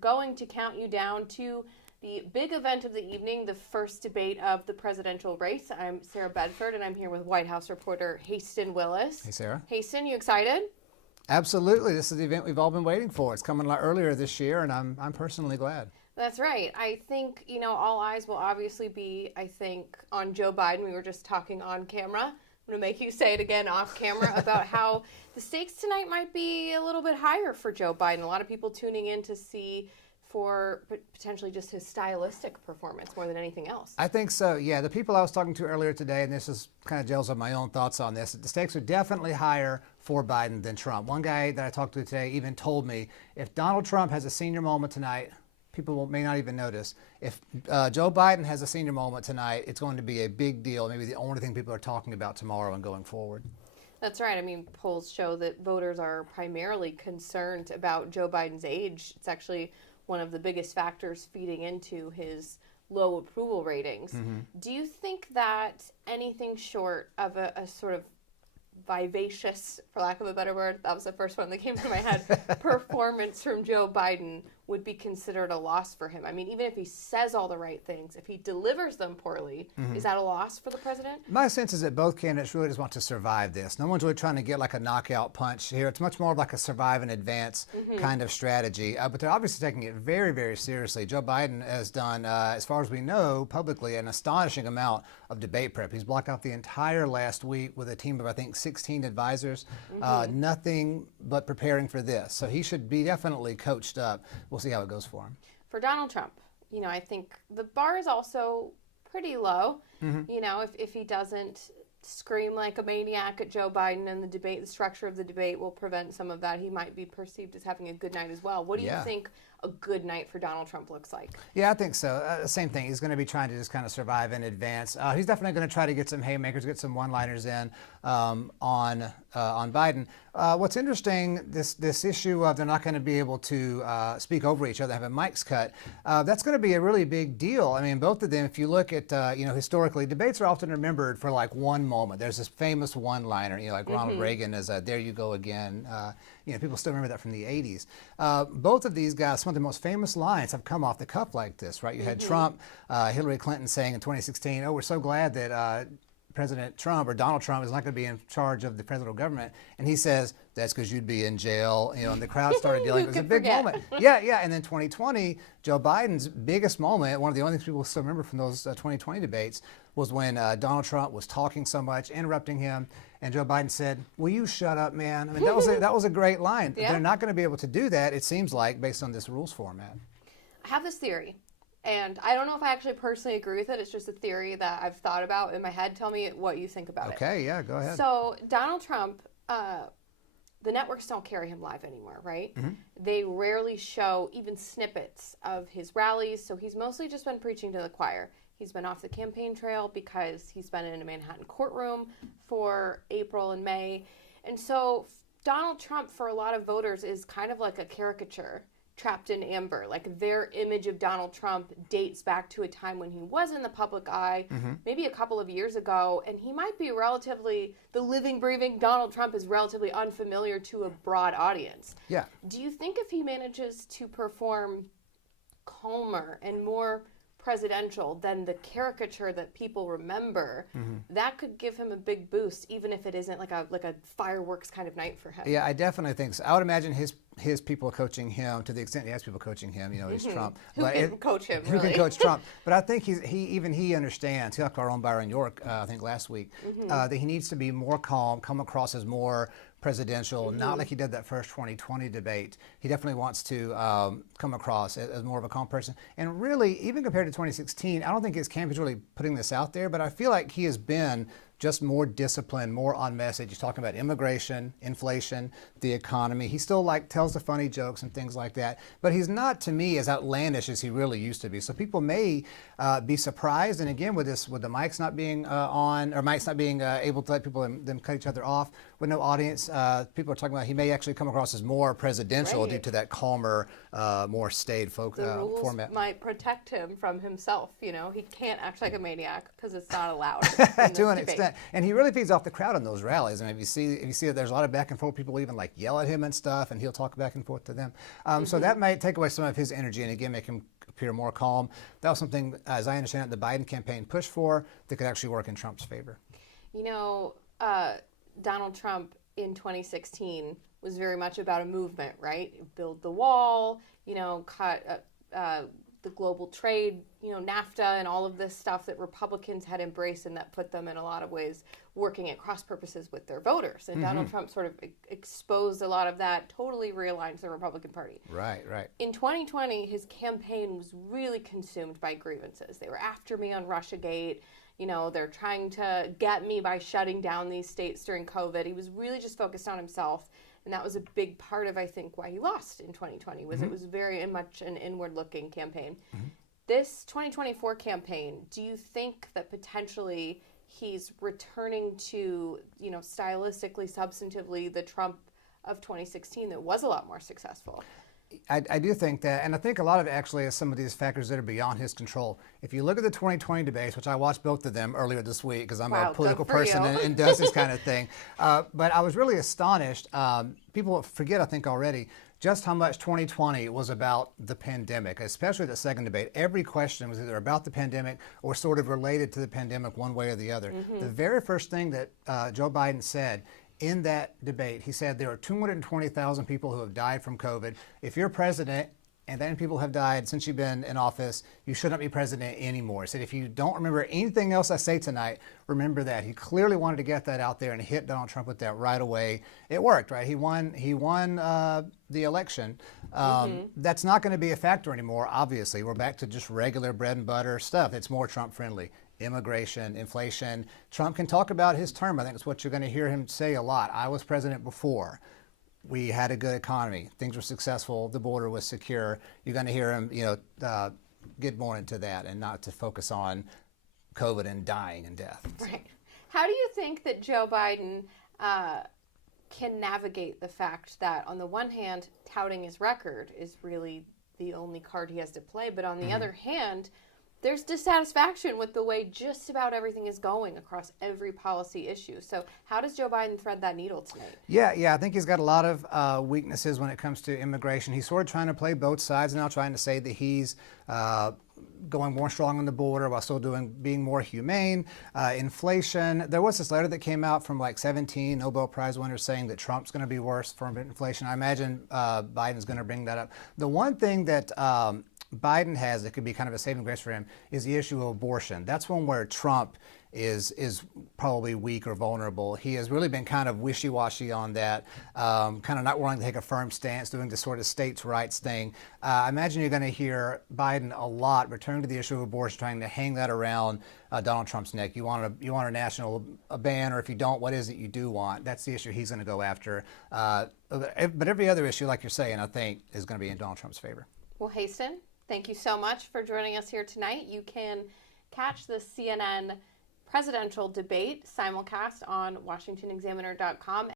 going to count you down to the big event of the evening, the first debate of the presidential race. I'm Sarah Bedford, and I'm here with White House reporter Haisten Willis. Hey, Sarah. Haisten, you excited? Absolutely. This is the event we've all been waiting for. It's coming a lot earlier this year, and I'm personally glad. That's right. I think, all eyes will obviously be, on Joe Biden. We were just talking on camera. I'm going to make you say it again off camera about how the stakes tonight might be a little bit higher for Joe Biden. A lot of people tuning in to see for potentially just his stylistic performance more than anything else. I think so, yeah. The people I was talking to earlier today, and this is kind of gels on my own thoughts on this, the stakes are definitely higher for Biden than Trump. One guy that I talked to today even told me if Donald Trump has a senior moment tonight, people may not even notice. If Joe Biden has a senior moment tonight, it's going to be a big deal, maybe the only thing people are talking about tomorrow and going forward. That's right. I mean, polls show that voters are primarily concerned about Joe Biden's age. It's actually one of the biggest factors feeding into his low approval ratings. Mm-hmm. Do you think that anything short of a sort of vivacious, for lack of a better word, that was the first one that came to my head, performance from Joe Biden would be considered a loss for him? I mean, even if he says all the right things, if he delivers them poorly, is that a loss for the president? My sense is that both candidates really just want to survive this. No one's really trying to get like a knockout punch here. It's much more like a survive and advance kind of strategy. But they're obviously taking it very, very seriously. Joe Biden has done, as far as we know, publicly, an astonishing amount of debate prep. He's blocked out the entire last week with a team of, I think, 16 advisors. Nothing but preparing for this. So he should be definitely coached up. We'll see how it goes for him. For Donald Trump, I think the bar is also pretty low. If he doesn't scream like a maniac at Joe Biden and the structure of the debate will prevent some of that, he might be perceived as having a good night as well. What do you think a good night for Donald Trump looks like? Yeah, I think so. Same thing. He's going to be trying to just kind of survive in advance. He's definitely going to try to get some haymakers, get some one-liners in on Biden. What's interesting, this issue of they're not going to be able to speak over each other, having mics cut, that's going to be a really big deal. I mean, both of them, if you look at, historically, debates are often remembered for like one moment. There's this famous one-liner, like Ronald Reagan is there you go again. People still remember that from the 80s. Both of these guys, some of the most famous lines have come off the cuff like this, right? You had Trump, Hillary Clinton saying in 2016, we're so glad that President Trump or Donald Trump is not going to be in charge of the presidential government. And he says, that's because you'd be in jail. And the crowd started yelling. It was a big moment. Yeah. And then 2020, Joe Biden's biggest moment, one of the only things people still remember from those 2020 debates, was when Donald Trump was talking so much, interrupting him. And Joe Biden said, will you shut up, man? I mean, that was a great line. Yeah. They're not going to be able to do that, it seems like, based on this rules format. I have this theory. And I don't know if I actually personally agree with it. It's just a theory that I've thought about in my head. Tell me what you think about it. Okay, yeah, go ahead. So Donald Trump, the networks don't carry him live anymore, right? They rarely show even snippets of his rallies. So he's mostly just been preaching to the choir. He's been off the campaign trail because he's been in a Manhattan courtroom for April and May. And so Donald Trump, for a lot of voters, is kind of like a caricature trapped in amber. Like their image of Donald Trump dates back to a time when he was in the public eye, maybe a couple of years ago, and he might be the living, breathing Donald Trump is relatively unfamiliar to a broad audience. Yeah. Do you think if he manages to perform calmer and more presidential than the caricature that people remember, that could give him a big boost, even if it isn't like a fireworks kind of night for him? Yeah, I definitely think so. I would imagine his people coaching him, to the extent he has people coaching him, he's Trump. Who can coach him, really? Who can coach Trump. But I think he understands, he talked to our own Byron York, I think last week, that he needs to be more calm, come across as more presidential, not like he did that first 2020 debate. He definitely wants to come across as more of a calm person. And really, even compared to 2016, I don't think his campaign is really putting this out there, but I feel like he has been just more disciplined, more on message. He's talking about immigration, inflation, the economy. He still tells the funny jokes and things like that, but he's not, to me, as outlandish as he really used to be. So people may be surprised. And again, with the mics not being on, or mics not being able to let them cut each other off, with no audience. People are talking about he may actually come across as more presidential due to that calmer, more staid the rules format. Might protect him from himself. You know, he can't act like a maniac because it's not allowed to an extent. And he really feeds off the crowd in those rallies. I mean, if you see that there's a lot of back and forth, people even like yell at him and stuff, and he'll talk back and forth to them. So that might take away some of his energy and again make him appear more calm. That was something, as I understand it, the Biden campaign pushed for that could actually work in Trump's favor. You know, Donald Trump in 2016 was very much about a movement, right? Build the wall, you know, cut the global trade, you know, NAFTA and all of this stuff that Republicans had embraced and that put them in a lot of ways working at cross purposes with their voters. And Donald Trump sort of exposed a lot of that, totally realigned the Republican Party. Right. In 2020, his campaign was really consumed by grievances. They were after me on Russiagate. You know, they're trying to get me by shutting down these states during COVID. He was really just focused on himself. And that was a big part of, I think, why he lost in 2020, was it was very much an inward-looking campaign. This 2024 campaign, do you think that potentially he's returning to, you know, stylistically, substantively, the Trump of 2016 that was a lot more successful? I do think that, and I think a lot of it actually is some of these factors that are beyond his control. If you look at the 2020 debates, which I watched both of them earlier this week because I'm a political person and does this kind of thing, but I was really astonished. People forget, I think already, just how much 2020 was about the pandemic, especially the second debate. Every question was either about the pandemic or sort of related to the pandemic one way or the other. The very first thing that Joe Biden said in that debate, he said there are 220,000 people who have died from COVID. If you're president and then people have died since you've been in office, you shouldn't be president anymore. He said, if you don't remember anything else I say tonight, remember that. He clearly wanted to get that out there and hit Donald Trump with that right away. It worked, right? He won the election. That's not going to be a factor anymore, obviously. We're back to just regular bread and butter stuff. It's more Trump friendly. Immigration, inflation. Trump can talk about his term. I think it's what you're going to hear him say a lot. I was president before. We had a good economy. Things were successful. The border was secure. You're going to hear him, get more into that and not to focus on COVID and dying and death. Right. How do you think that Joe Biden can navigate the fact that, on the one hand, touting his record is really the only card he has to play, but on the other hand, there's dissatisfaction with the way just about everything is going across every policy issue. So how does Joe Biden thread that needle tonight? Yeah, I think he's got a lot of weaknesses when it comes to immigration. He's sort of trying to play both sides now, trying to say that he's going more strong on the border while still being more humane. Inflation, there was this letter that came out from like 17 Nobel Prize winners saying that Trump's going to be worse for inflation. I imagine Biden's going to bring that up. The one thing that Biden has that could be kind of a saving grace for him is the issue of abortion. That's one where Trump is probably weak or vulnerable. He has really been kind of wishy-washy on that, kind of not willing to take a firm stance, doing this sort of states' rights thing. I imagine you're going to hear Biden a lot return to the issue of abortion, trying to hang that around Donald Trump's neck. You want a national ban, or if you don't, what is it you do want? That's the issue he's going to go after. But every other issue, like you're saying, I think is going to be in Donald Trump's favor. Well, Haisten, thank you so much for joining us here tonight. You can catch the CNN presidential debate simulcast on WashingtonExaminer.com.